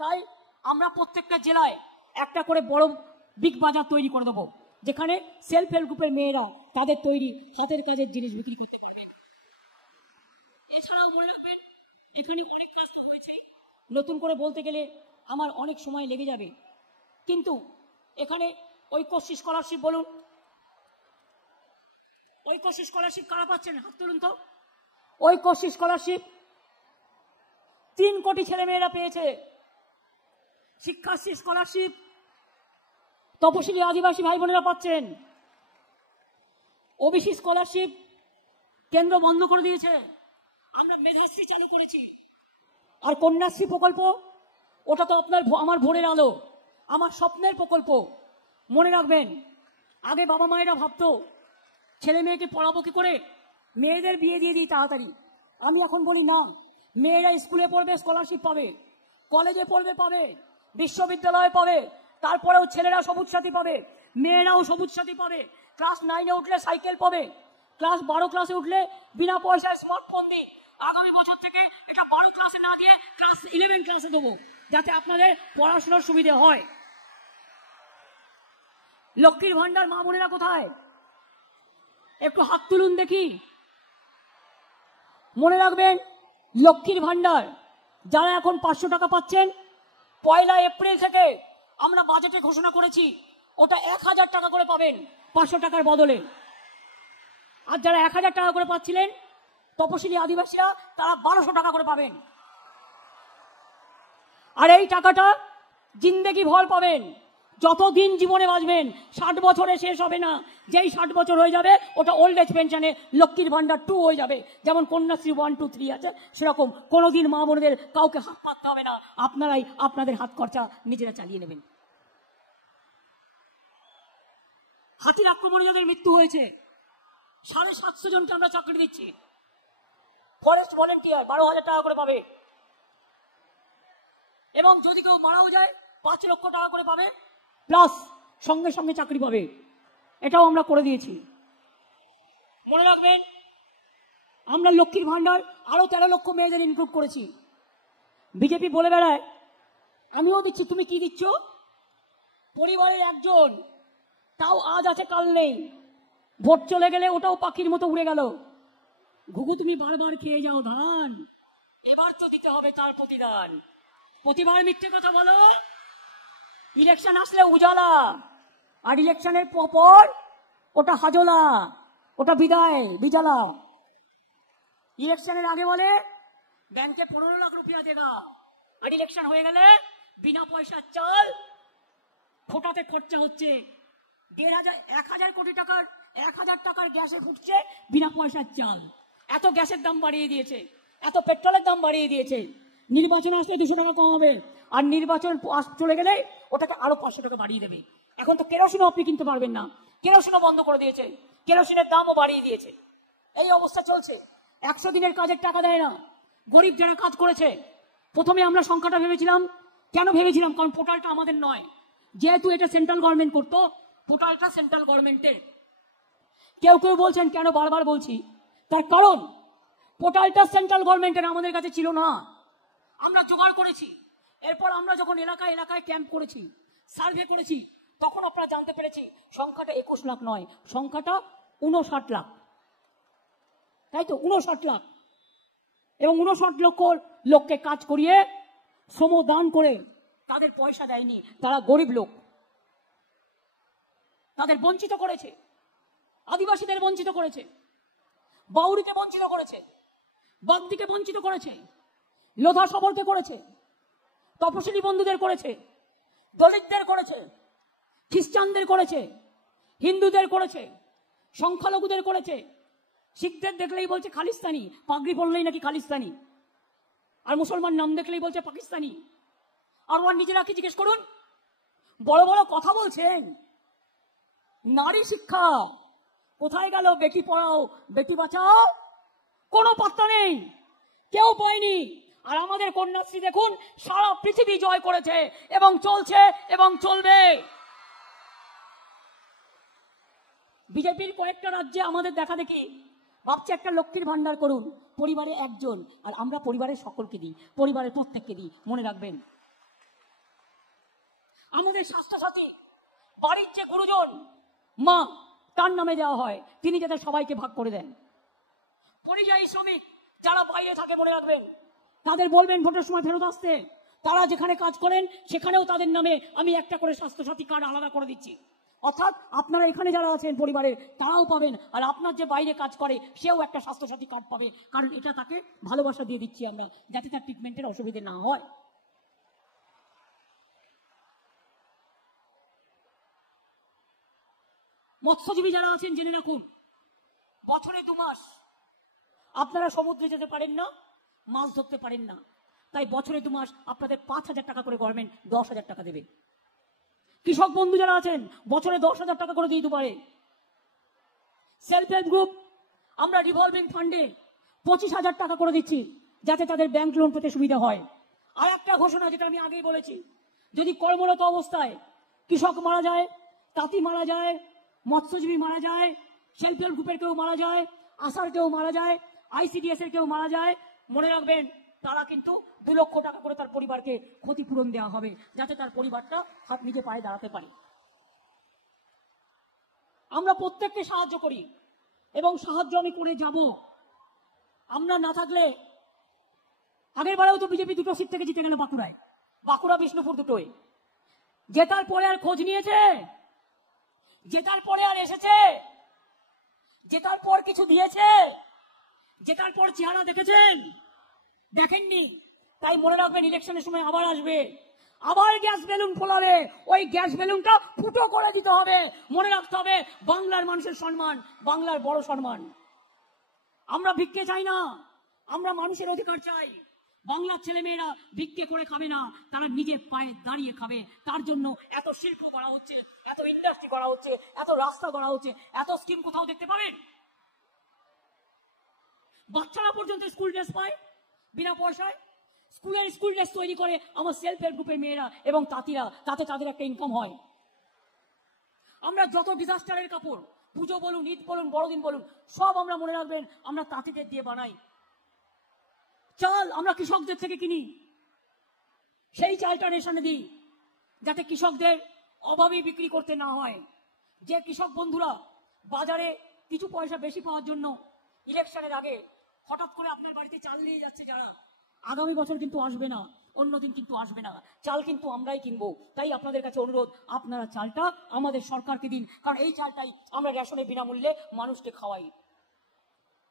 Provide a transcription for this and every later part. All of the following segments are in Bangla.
তাই আমরা প্রত্যেকটা জেলায় একটা করে বড় বিগ বাজার তৈরি করে দেবো, যেখানে সেলফ হেল্প গ্রুপের মেয়েরা তাদের তৈরি হাতের কাজের জিনিস বিক্রি করতে পারবে। এছাড়াও মনে রাখবেন, এখানে অনেক কাজ তো হয়েছে, নতুন করে বলতে গেলে আমার অনেক সময় লেগে যাবে, কিন্তু এখানে ঐক্যশ্রী স্কলারশিপ বলুন, ঐক্যশ্রী স্কলারশিপ কারা পাচ্ছেন হাত তুলুন তো। ঐক্যশ্রী স্কলারশিপ 3 কোটি ছেলে মেয়েরা পেয়েছে। শিক্ষাশ্রী স্কলারশিপ তপশিলি আদিবাসী ভাই বোনেরা পাচ্ছেন। ওবিসি স্কলারশিপ কেন্দ্র বন্ধ করে দিয়েছে, আমরা মেধাশ্রী চালু করেছি। আর কন্যাশ্রী প্রকল্প, ওটা তো আমার ভোরের আলো, আমার স্বপ্নের প্রকল্প। মনে রাখবেন, আগে বাবা মায়েরা ভাবতো ছেলে মেয়েকে পড়াবো কি করে, মেয়েদের বিয়ে দিয়ে দিই তাড়াতাড়ি। আমি এখন বলি না, মেয়েরা স্কুলে পড়বে স্কলারশিপ পাবে, কলেজে পড়বে পাবে, বিশ্ববিদ্যালয়ে পাবে, তারপরেও ছেলেরা সবুজ সাথী পাবে, মেয়েরাও সবুজ সাথী পাবে। ক্লাস 9-এ উঠলে সাইকেল পাবে, ক্লাস 12 ক্লাসে উঠলে বিনা পয়সায় স্মার্টফোন দিই। আগামী বছর থেকে এটা 12 ক্লাসে না দিয়ে ক্লাস 11 ক্লাসে দেবো, যাতে আপনাদের পড়াশোনার সুবিধে হয়। লক্ষ্মীর ভান্ডার মা বোনেরা কোথায়, একটু হাত তুলুন দেখি। মনে রাখবেন, লক্ষ্মীর ভান্ডার যারা এখন 500 টাকা পাচ্ছেন, 1 এপ্রিল থেকে আমরা বাজেটে ঘোষণা করেছি ওটা 1000 টাকা করে পাবেন 500 টাকার বদলে। আর যারা 1000 টাকা করে পাচ্ছিলেন তপশিলি আদিবাসীরা, তারা 1200 টাকা করে পাবেন। আর এই টাকাটা জিন্দেগি ভর পাবেন, যতদিন জীবনে বাঁচবেন। 60 বছরে শেষ হবে না, যেই 60 বছর হয়ে যাবে ওটা ওল্ড এজ পেনশনে লক্ষ্মীর ভান্ডার 2 হয়ে যাবে। যেমন কন্যাশ্রী 1, 2, 3 আছে, সেরকম কোনোদিন মা বোনদের কাউকে হাত পাততে হবে না, আপনারাই আপনাদের হাত খরচা নিজেরা চালিয়ে নেবেন। হাতির আক্রমণে যাদের মৃত্যু হয়েছে, 750 জনকে আমরা চাকরি দিচ্ছি। ফরেস্ট ভলেন্টিয়ার 12,000 টাকা করে পাবে, এবং যদি কেউ মারাও যায় 5 লক্ষ টাকা করে পাবে, প্লাস সঙ্গে সঙ্গে চাকরি পাবে। এটাও আমরা করে দিয়েছি। মনে রাখবেন, আমরা লক্ষ্মীর ভান্ডার আরো 13 লক্ষ মেয়েদের ইনক্লুড করেছি। বিজেপি বলে বেড়ায় আমিও দিচ্ছি, তুমি কি দিচ্ছ? পরিবারের একজন, তাও আজ আছে কাল নেই, ভোট চলে গেলে ওটাও পাখির মতো উড়ে গেল। ঘুঘু তুমি বারবার খেয়ে যাও ধান, এবার তো দিতে হবে তার প্রতিদান। প্রতিবার মিথ্যে কথা বলো, ইলেকশন আসলে উজালা, আর ইলেকশনের পর ওটা হাজলা, ওটা বিদায় বিজালা। ইলেকশনের আগে বলে ব্যাংকে 15 লাখ রুপিয়া দেগা, আর ইলেকশন হয়ে গেলে বিনা পয়সার চাল ফোটাতে খরচা হচ্ছে 1000 কোটি টাকার, 1000 টাকার গ্যাসে ফুটছে বিনা পয়সার চাল। এত গ্যাসের দাম বাড়িয়ে দিয়েছে, এত পেট্রোলের দাম বাড়িয়ে দিয়েছে। নির্বাচন আসলে 200 টাকা কম হবে, আর নির্বাচন চলে গেলে ওটাকে আরো 500 টাকা বাড়িয়ে দেবে। এখন তো কেরোসিনও আপনি কিনতে পারবেন না, কেরোসিনও বন্ধ করে দিয়েছে, কেরোসিনের দামও বাড়িয়ে দিয়েছে। এই অবস্থা চলছে। 100 দিনের কাজের টাকা দেয় না গরিব যারা কাজ করেছে। প্রথমে আমরা সংখ্যাটা ভেবেছিলাম, কেন ভেবেছিলাম, কারণ পোর্টালটা আমাদের নয়, যেহেতু এটা সেন্ট্রাল গভর্নমেন্ট করতো, পোর্টালটা সেন্ট্রাল গভর্নমেন্টের। কেউ কেউ বলছেন কেন বারবার বলছি, তার কারণ পোর্টালটা সেন্ট্রাল গভর্নমেন্টের আমাদের কাছে ছিল না, আমরা জোগাড় করেছি। এরপর আমরা যখন এলাকায় এলাকায় ক্যাম্প করেছি, সার্ভে করেছি, তখন আপনারা জানতে পেরেছি সংখ্যাটা 21 লাখ নয়, সংখ্যাটা 59 লাখ। তাই তো 59 লাখ, এবং 59 লক্ষ লোককে কাজ করিয়ে শ্রম দান করে তাদের পয়সা দেয়নি, তারা গরিব লোক, তাদের বঞ্চিত করেছে, আদিবাসীদের বঞ্চিত করেছে, বাউরিকে বঞ্চিত করেছে, বাগদিকে বঞ্চিত করেছে, লোধা সবরকে করেছে, তপশিলি বন্ধুদের করেছে, দলিতদের করেছে, খ্রিস্টানদের করেছে, হিন্দুদের করেছে, সংখ্যালঘুদের করেছে। শিখদের দেখলেই বলছে খালিস্তানি, পাগড়ি পরলেই নাকি খালিস্তানি, আর মুসলমান নাম দেখলেই বলছে পাকিস্তানি। আর ওর নিজেরা কি জিজ্ঞেস করুন, বড় বড় কথা বলছেন, নারী শিক্ষা কোথায় গেল, বেটি পড়াও বেটি বাঁচাও, কোনো পাত্তা নেই, কেউ পায়নি। আর আমাদের কন্যাশ্রী দেখুন সারা পৃথিবী জয় করেছে, এবং চলছে এবং চলবে। বিজেপির কয়েকটা রাজ্যে আমাদের দেখা দেখি ভাবছে একটা লক্ষ্মীর ভান্ডার করুন, পরিবারে একজন, আর আমরা পরিবারের সকলকে দিই, পরিবারের প্রত্যেককে দিই। মনে রাখবেন, আমাদের স্বাস্থ্যসাথী বাড়ির যে গুরুজন মা তার নামে দেওয়া হয়, তিনি যাতে সবাইকে ভাগ করে দেন। পরিযায়ী শ্রমিক যারা বাইরে থাকে মনে রাখবেন, তাদের বলবেন ভোটের সময় ফেরত আসতে। তারা যেখানে কাজ করেন সেখানেও তাদের নামে আমি একটা করে স্বাস্থ্যসাথী কার্ড আলাদা করে দিচ্ছি। অর্থাৎ আপনারা এখানে যারা আছেন পরিবারের তারাও পাবেন, আর আপনার যে বাইরে কাজ করে সেও একটা স্বাস্থ্যসাথী কার্ড পাবে, কারণ এটা তাকে ভালোবাসা দিয়ে দিচ্ছি আমরা, যাতে তার ট্রিটমেন্টের অসুবিধে না হয়। মৎস্যজীবী যারা আছেন জেনে রাখুন, বছরে 2 মাস আপনারা সমুদ্রে যেতে পারেন না, মাছ ধরতে পারেন না, তাই বছরে 2 মাস আপনাদের 5,000 টাকা করে গভর্নমেন্ট 10,000 টাকা দেবে। কৃষক বন্ধু যারা আছেন বছরে 10,000 টাকা করে দিয়ে দিতে পারে। সেলফ হেল্প গ্রুপ আমরা রিভলভিং ফান্ডে 25,000 টাকা করে দিচ্ছি, যাতে তাদের ব্যাংক লোন পেতে সুবিধা হয়। আর একটা ঘোষণা যেটা আমি আগেই বলেছি, যদি কর্মরত অবস্থায় কৃষক মারা যায়, তাঁতি মারা যায়, মৎস্যজীবী মারা যায়, সেলফ হেল্প গ্রুপের কেউ মারা যায়, আশার কেউ মারা যায়, ICDS এর কেউ মারা যায়, মনে রাখবেন তারা কিন্তু 2 লক্ষ টাকা করে তার পরিবারকে ক্ষতিপূরণ দেওয়া হবে, যাতে তার পরিবারটা হাত নিজে পায়ে দাঁড়াতে পারে। আমরা প্রত্যেককে সাহায্য করি এবং সাহায্য আমি করে যাব। আমরা না থাকলে, আগের বারেও তো বিজেপি 2টো সিট থেকে জিতে গেল বাঁকুড়ায়, বাঁকুড়া বিষ্ণুপুর দুটোই। জেতার পরে আর খোঁজ নিয়েছে? জেতার পরে আর এসেছে? জেতার পর কিছু দিয়েছে? জেতার পর চেহারা দেখেছেন? দেখেননি। তাই মনে রাখবেন ইলেকশনের সময় আবার আসবে, আবার গ্যাস বেলুন ফোলাবে, ওই গ্যাস বেলুনটা ফুটো করে দিতে হবে। মনে রাখতে হবে বাংলার মানুষের সম্মান, বাংলার বড় সম্মান। আমরা ভিক্ষে চাই না, আমরা মানুষের অধিকার চাই। বাংলার ছেলেমেয়েরা ভিক্ষে করে খাবে না, তারা নিজের পায়ে দাঁড়িয়ে খাবে। তার জন্য এত শিল্প করা হচ্ছে, এত ইন্ডাস্ট্রি করা হচ্ছে, এত রাস্তা করা হচ্ছে, এত স্কিম কোথাও দেখতে পাবেন? বাচ্চারা পর্যন্ত স্কুল ড্রেস পায় বিনা পয়সায়। স্কুল ড্রেস তৈরি করে আমার সেলফ হেল্প গ্রুপের মেয়েরা এবং তাঁতিরা, তাতে তাদের একটা ইনকাম হয়। আমরা যত ডিজাস্টারের কাপড়, পুজো বলুন, ঈদ বলুন, বড়দিন বলুন, সব আমরা মনে রাখবেন আমরা তাঁতিদের দিয়ে বানাই। চাল আমরা কৃষকদের থেকে কিনি, সেই চালটা রেশনে দিই, যাতে কৃষকদের অভাবে বিক্রি করতে না হয়। যে কৃষক বন্ধুরা বাজারে কিছু পয়সা বেশি পাওয়ার জন্য ইলেকশনের আগে হঠাৎ করে আপনার বাড়িতে চাল নিয়ে যাচ্ছে, যারা আগামী বছর কিন্তু আসবে না, অন্যদিন কিন্তু আসবে না, চাল কিন্তু আমরাই কিনবো। তাই আপনাদের কাছে অনুরোধ, আপনারা চালটা আমাদের সরকারকে দিন, কারণ এই চালটাই আমরা রেশনে বিনামূল্যে মানুষকে খাওয়াই।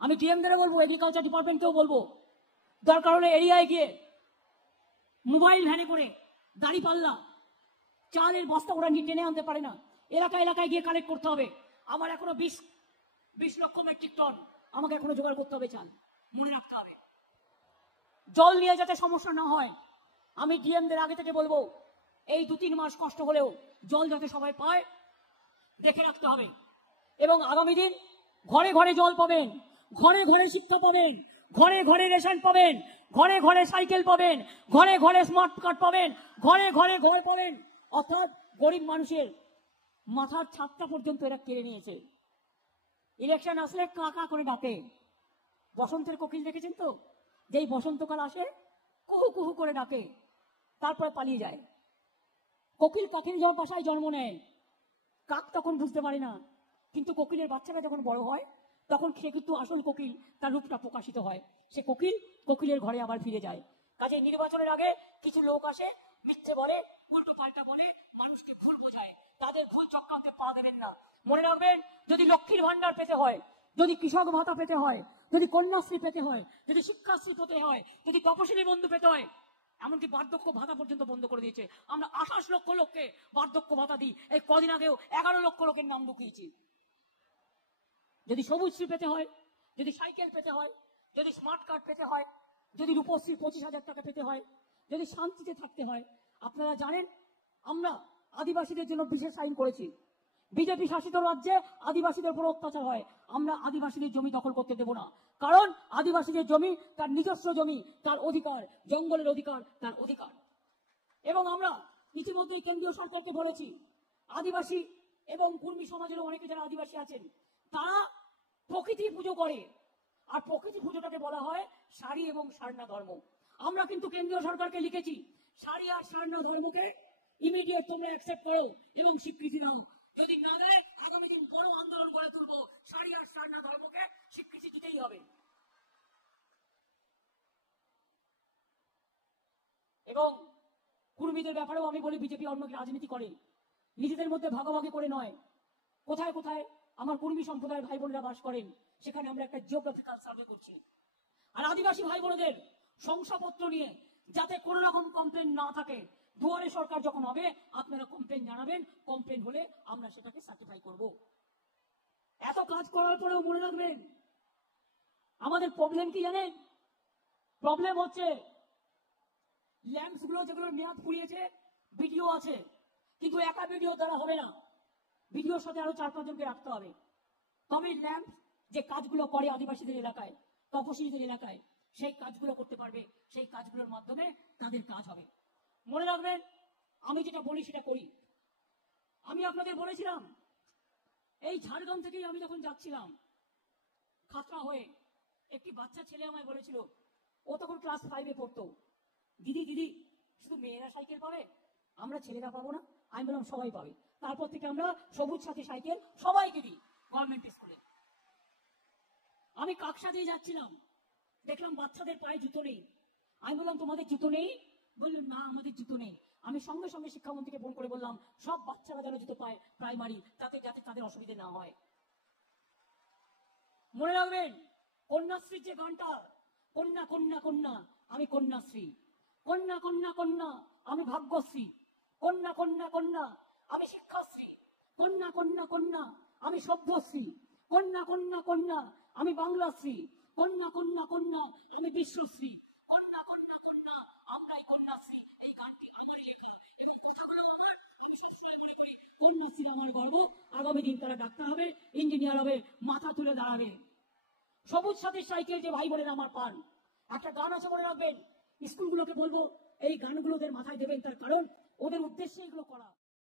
আমি ডিএমদের বলবো, এগ্রিকালচার ডিপার্টমেন্টকেও বলবো, দরকার হলে এরিয়ায় গিয়ে মোবাইল ভ্যানে করে দাড়ি পাল্লা চালের বস্তা ওরা টেনে আনতে পারে না, এলাকায় গিয়ে কালেক্ট করতে হবে। আমার এখনো 20 লক্ষ মেট্রিক টন আমাকে এখনো জোগাড় করতে হবে চাল। মনে রাখতে হবে জল নিয়ে যাতে সমস্যা না হয়। আমি ডিএমদের আগে থেকে বলবো, এই 2-3 মাস কষ্ট হলেও জল যাতে সবাই পায় দেখে রাখতে হবে। এবং আগামী দিন ঘরে ঘরে জল পাবেন, ঘরে ঘরে শিক্ষা পাবেন, ঘরে ঘরে রেশন পাবেন, ঘরে ঘরে সাইকেল পাবেন, ঘরে ঘরে স্মার্ট কার্ড পাবেন, ঘরে ঘরে ঘর পাবেন। অর্থাৎ গরিব মানুষের মাথার ছাদটা পর্যন্ত এরা কেড়ে নিয়েছে। ইলেকশন আসলে কাকা করে ডাকে। বসন্তের কোকিল দেখেছেন তো, যেই বসন্তকাল আসে কুহু কুহু করে ডাকে, তারপরে পালিয়ে যায়। কোকিল কাকের বাসায় জন্ম নেয়, কাক তখন বুঝতে পারে না, কিন্তু কোকিলের বাচ্চাটা যখন বড় হয় তখন সে কিন্তু আসল কোকিল, তার রূপটা প্রকাশিত হয়। সে কোকিলের ঘরে আবার ফিরে যায়। কাজে নির্বাচনের আগে কিছু লোক আসে, মিথ্যে বলে, উল্টো পাল্টা বলে, মানুষকে ভুল বোঝায়। তাদের ভুল চক্রান্তে পা দেবেন না। মনে রাখবেন, যদি লক্ষ্মীর ভান্ডার পেতে হয়, যদি কৃষক ভাতা পেতে হয়, যদি কন্যাশ্রী পেতে হয়, যদি শিক্ষাশ্রী পেতে হয়, যদি তপশিলি বন্ধু পেতে হয়, এমনকি বার্ধক্য ভাতা পর্যন্ত বন্ধ করে দিয়েছে। আমরা 28 লক্ষ লোককে বার্ধক্য ভাতা দিই। এই কদিন আগেও 11 লক্ষ লোকের নাম ঢুকিয়েছি। যদি সবুজশ্রী পেতে হয়, যদি সাইকেল পেতে হয়, যদি স্মার্ট কার্ড পেতে হয়, যদি রূপশ্রী 25,000 টাকা পেতে হয়, যদি শান্তিতে থাকতে হয়, আপনারা জানেন আমরা আদিবাসীদের জন্য বিশেষ আইন করেছি। বিজেপি শাসিত রাজ্যে আদিবাসীদের উপর অত্যাচার হয়, আমরা আদিবাসীদের জমি দখল করতে দেব না। কারণ আদিবাসীদের জমি তার নিজস্ব জমি, তার অধিকার, জঙ্গলের অধিকার তার অধিকার। এবং আমরা ইতিমধ্যেই কেন্দ্রীয় সরকারকে বলেছি, আদিবাসী এবং কুর্মী সমাজেরও অনেকে যারা আদিবাসী আছেন, তারা প্রকৃতি পুজো করে, আর প্রকৃতি পুজোটাকে বলা হয় সারি এবং সারনা ধর্ম। আমরা কিন্তু কেন্দ্রীয় সরকারকে লিখেছি, সারি আর সারনা ধর্মকে ইমিডিয়েট তোমরা অ্যাকসেপ্ট করো এবং স্বীকৃতি দাও। যদি না দেয় আগামী দিন বড় আন্দোলন গড়ে তুলবো। সারিয়ার সারনা ধর্মকে স্বীকৃতি দিতেই হবে। এবং কুর্মীদের ব্যাপারেও আমি বলি, বিজেপি অন্য রাজনীতি করে, নিজেদের মধ্যে ভাগাভাগি করে নয়। কোথায় কোথায় আমার কুর্মী সম্প্রদায়ের ভাই বোনেরা বাস করেন, সেখানে আমরা একটা জিওগ্রাফিক্যাল সার্ভে করছি। আর আদিবাসী ভাই বোনদের শংসাপত্র নিয়ে যাতে কোনো রকম কমপ্লেন না থাকে, দুয়ারে সরকার যখন হবে আপনারা কমপ্লেন জানাবেন, কমপ্লেন হলে আমরা সেটাকে সার্টিফাই করব। এত কাজ করার পরেও মনে রাখবেন আমাদের প্রবলেম কি জানেন? প্রবলেম হচ্ছে ল্যাম্পস গুলো যেগুলো মেয়াদ ফুরিয়েছে, ভিডিও আছে, কিন্তু একা ভিডিও দ্বারা হবে না, ভিডিওর সাথে আরো 4-5 জনকে রাখতে হবে। তবে ল্যাম্প যে কাজগুলো করে আদিবাসীদের এলাকায়, তপশিলীদের এলাকায়, সেই কাজগুলো করতে পারবে, সেই কাজগুলোর মাধ্যমে তাদের কাজ হবে। মনে রাখবেন আমি যেটা বলি সেটা করি। আমি আপনাদের বলেছিলাম এই ঝাড়গ্রাম থেকেই আমি যখন যাচ্ছিলাম খাতড়া হয়ে, একটি বাচ্চা ছেলে আমায় বলেছিল, ও তখন ক্লাস 5-এ পড়তো, দিদি দিদি শুধু মেয়েরা সাইকেল পাবে, আমরা ছেলেরা পাবো না? আমি বললাম সবাই পাবে। তারপর থেকে আমরা সবুজ সাথী সাইকেল সবাইকে দিই গভর্নমেন্ট স্কুলে। আমি কাকসা দিয়ে যাচ্ছিলাম, দেখলাম বাচ্চাদের পায়ে জুতো নেই। আমি বললাম তোমাদের জুতো নেই? বললেন না আমাদের জুতো নেই। আমি সঙ্গে সঙ্গে শিক্ষামন্ত্রীকে ফোন করে বললাম সব বাচ্চারা যেন জুতো পায় প্রাইমারি, তাতে যাতে তাদের অসুবিধা না হয়। মনে রাখবেন কন্যাশ্রীর যে গানটা, কন্যা কন্যা কন্যা আমি কন্যাশ্রী, কন্যা কন্যা কন্যা আমি ভাগ্যশ্রী, কন্যা কন্যা কন্যা আমি শিক্ষাশ্রী, কন্যা কন্যা কন্যা আমি সভ্যশ্রী, কন্যা কন্যা কন্যা আমি বাংলাশ্রী, কন্যা কন্যা কন্যা আমি বিশ্বশ্রী, কন্যা কন্যা কন্যা আমরাই কন্যাশ্রী। এই গানটি আমারই লেখা এবং কথাগুলো আমার। আমি সবসময় মনে করি কন্যাশ্রী আমার গর্ব। আগামী দিন তারা ডাক্তার হবে, ইঞ্জিনিয়ার হবে, মাথা তুলে দাঁড়াবে। সবুজ সাথী সাইকেল যে ভাই বোনেরা আমার পান, একটা গান আছে মনে রাখবেন, স্কুলগুলোকে বলবো এই গানগুলো ওদের মাথায় দেবেন, তার কারণ ওদের উদ্দেশ্যে এগুলো করা।